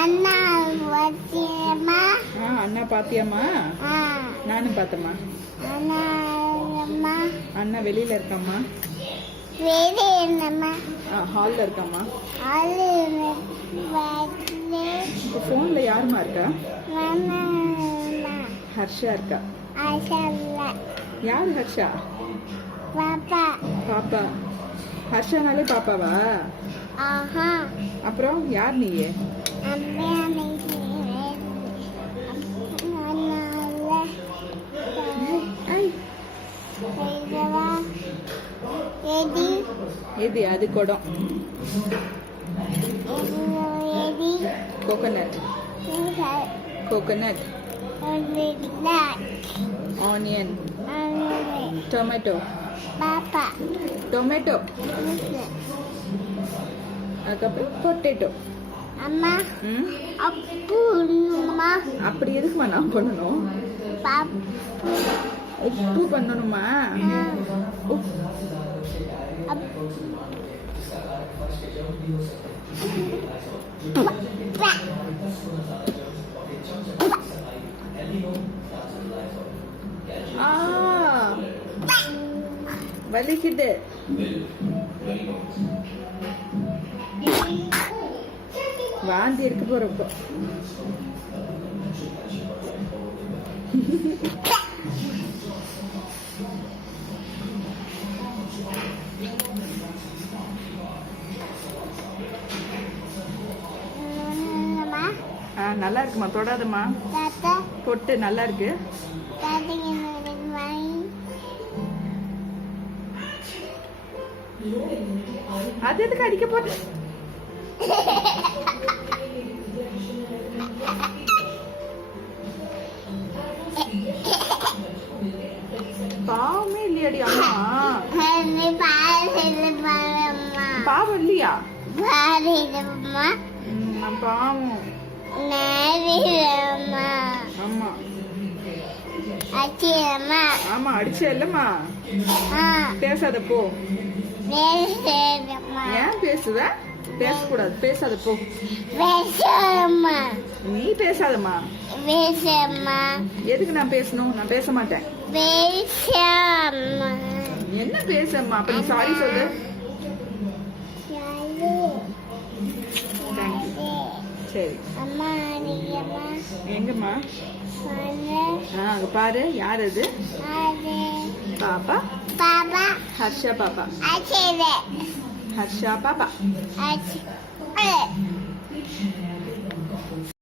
அண்ணா பாத்தியம்மா? அண்ணா பாத்தியாமா? நானும் பார்த்தம்மா. அண்ணா அம்மா அண்ணா வெளியில இருக்காம்மா. வேறு என்னம்மா? ஹால்ல இருக்காம்மா. ஆளு இப்போ ஃபோன்ல யாருமா இருக்கா? மாமா ஹர்ஷா இருக்கா. ஆஷால யார் ஹர்ஷா? பாப்பா. பாப்பா. ஹர்ஷானாலே பாப்பாவா? ஆஹா. அப்புறம் யார் நீயே? அம்மா எது அது குடம். கோகனட். கோகனட். ஆனியன். டொமேட்டோ. பாப்பா. டொமேட்டோ. அதுக்கப்புறம் பொட்டேட்டோ. அம்மா அப்புமா. அப்படி எதுக்குமா நான் பண்ணணும்? உப்பு பண்ணணுமா? வலிக்குது. வாந்தி எடுக்க போறப்போ. நல்லா இருக்குமா? தொடாதம்மா. தொட்டு நல்லா இருக்கு. அது எதுக்கு அடிக்க போது? பாவமே இல்லையாடி அம்மா? பாவம் இல்லையா? பாவம். ஆமா ஆமா அடிச்ச இல்லம்மா. பேசாத போ. ஏன் பேசுவ? பேசக்கூடாது. பேசாத போ. நீ பேசாதம்மா. எதுக்கு நான் பேசணும்? நான் பேச மாட்டேன். என்ன பேசம்மா? அப்ப நீ சாரி சொல்லு. சரி எங்கம்மா? அங்க பாரு. யார் அது? பாப்பா. பாப்பா. ஹர்ஷா பாப்பா. ஹர்ஷா பாப்பா.